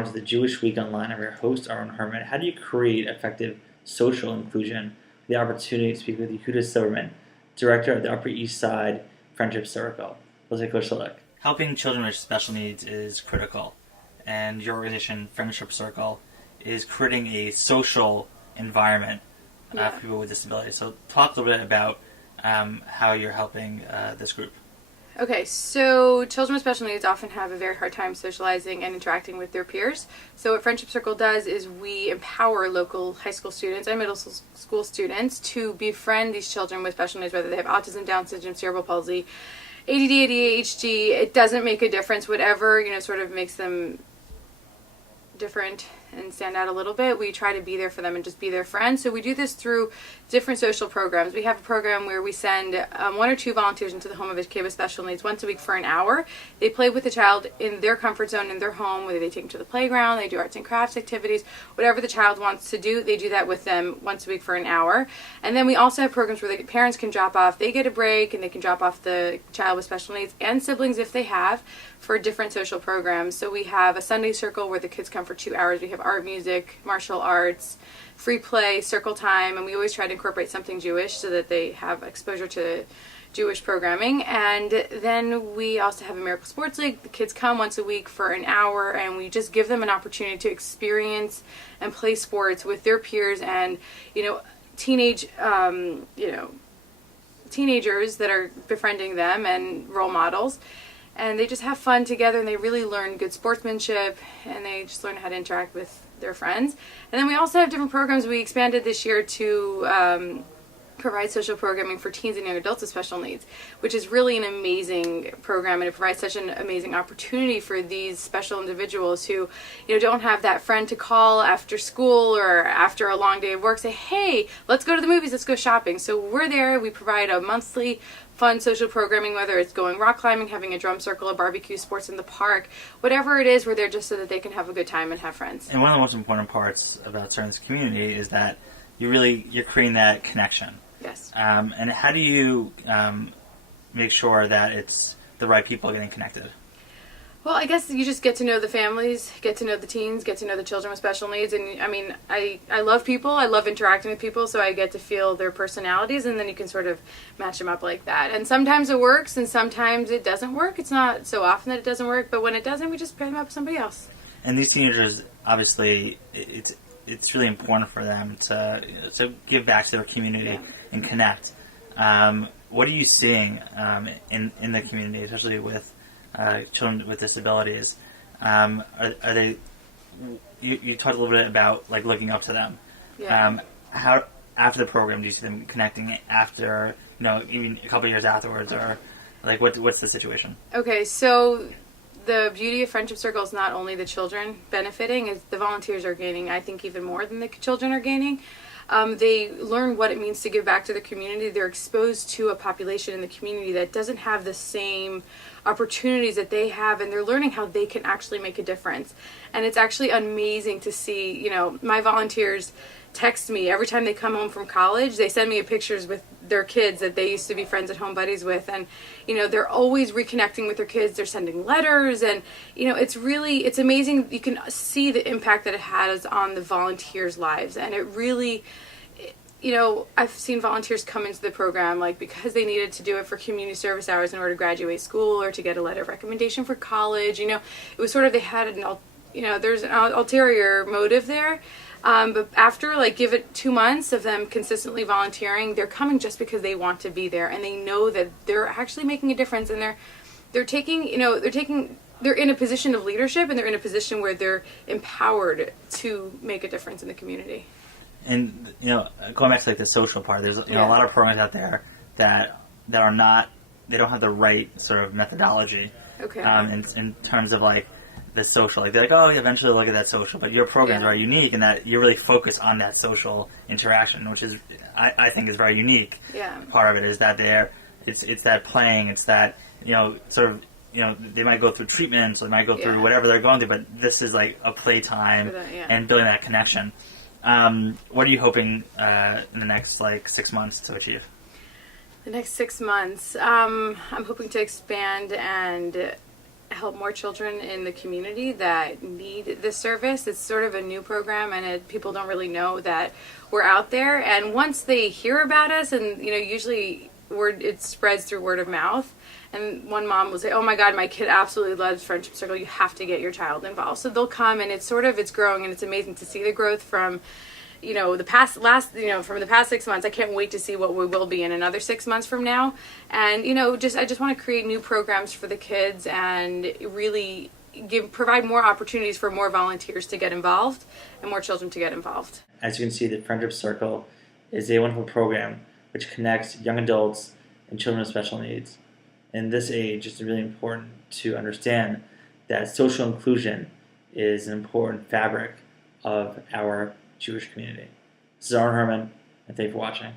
welcome to the Jewish Week Online. I'm your host, Aaron Herman. How do you create effective social inclusion? The opportunity to speak with Yehudis Silverman, director of the Upper East Side Friendship Circle. Let's take a closer look. Helping children with special needs is critical, and your organization, Friendship Circle, is creating a social environment for people with disabilities. So talk a little bit about how you're helping this group. Okay, so children with special needs often have a very hard time socializing and interacting with their peers. So what Friendship Circle does is we empower local high school students and middle school students to befriend these children with special needs, whether they have autism, Down syndrome, cerebral palsy, ADD, ADHD. It doesn't make a difference. Whatever, sort of makes them different and stand out a little bit, we try to be there for them and just be their friend. So we do this through different social programs. We have a program where we send one or two volunteers into the home of a kid with special needs once a week for an hour. They play with the child in their comfort zone in their home, whether they take them to the playground, they do arts and crafts activities, whatever the child wants to do, they do that with them once a week for an hour. And then we also have programs where the parents can drop off, they get a break, and they can drop off the child with special needs and siblings if they have, for different social programs. So we have a Sunday circle where the kids come for 2 hours. We have art, music, martial arts, free play, circle time, and we always try to incorporate something Jewish so that they have exposure to Jewish programming. And then we also have a Miracle Sports League. The kids come once a week for an hour, and we just give them an opportunity to experience and play sports with their peers and, teenagers that are befriending them and role models. And they just have fun together, and they really learn good sportsmanship, and they just learn how to interact with their friends. And then we also have different programs. We expanded this year to provide social programming for teens and young adults with special needs, which is really an amazing program, and it provides such an amazing opportunity for these special individuals who, don't have that friend to call after school or after a long day of work, say, hey, let's go to the movies, let's go shopping. So we're there. We provide a monthly fun social programming, whether it's going rock climbing, having a drum circle, a barbecue, sports in the park, whatever it is, we're there just so that they can have a good time and have friends. And one of the most important parts about starting this community is that you're creating that connection. Yes. And how do you make sure that it's the right people getting connected? Well, I guess you just get to know the families, get to know the teens, get to know the children with special needs. And I love people. I love interacting with people, so I get to feel their personalities, and then you can sort of match them up like that. And sometimes it works, and sometimes it doesn't work. It's not so often that it doesn't work, but when it doesn't, we just pair them up with somebody else. And these teenagers, obviously, it's really important for them to give back to their community and connect. What are you seeing in the community, especially with children with disabilities? Are they? You talked a little bit about looking up to them. Yeah. How after the program do you see them connecting after even a couple of years afterwards, or what's the situation? Okay, so the beauty of Friendship Circle is not only the children benefiting, is the volunteers are gaining, I think, even more than the children are gaining. They learn what it means to give back to the community. They're exposed to a population in the community that doesn't have the same opportunities that they have, and they're learning how they can actually make a difference. And it's actually amazing to see, my volunteers text me every time they come home from college. They send me pictures with their kids that they used to be friends at home buddies with, and they're always reconnecting with their kids. They're sending letters, and it's amazing. You can see the impact that it has on the volunteers' lives, and it really, I've seen volunteers come into the program because they needed to do it for community service hours in order to graduate school or to get a letter of recommendation for college. It was sort of, they had there's an ulterior motive there. But after give it 2 months of them consistently volunteering, they're coming just because they want to be there, and they know that they're actually making a difference, and they're in a position of leadership, and they're in a position where they're empowered to make a difference in the community. And going back to the social part, there's a lot of programs out there that are not, they don't have the right sort of methodology. Okay. In terms of the social, they're eventually look at that social, but your programs are unique in that you really focus on that social interaction, which is I think is very unique. Yeah. Part of it is that it's that playing, it's that they might go through treatments, or they might go through whatever they're going through, but this is a playtime and building that connection. What are you hoping in the next 6 months to achieve? The next 6 months, I'm hoping to expand and help more children in the community that need this service. It's sort of a new program, and people don't really know that we're out there. And once they hear about us, and usually it spreads through word of mouth. And one mom will say, "Oh my God, my kid absolutely loves Friendship Circle. You have to get your child involved." So they'll come, and it's growing, and it's amazing to see the growth from from the past 6 months. I can't wait to see what we will be in another 6 months from now. And I just want to create new programs for the kids and really provide more opportunities for more volunteers to get involved and more children to get involved. As you can see, the Friendship Circle is a wonderful program which connects young adults and children with special needs. In this age, it's really important to understand that social inclusion is an important fabric of our Jewish community. This is Aaron Herman, and thank you for watching.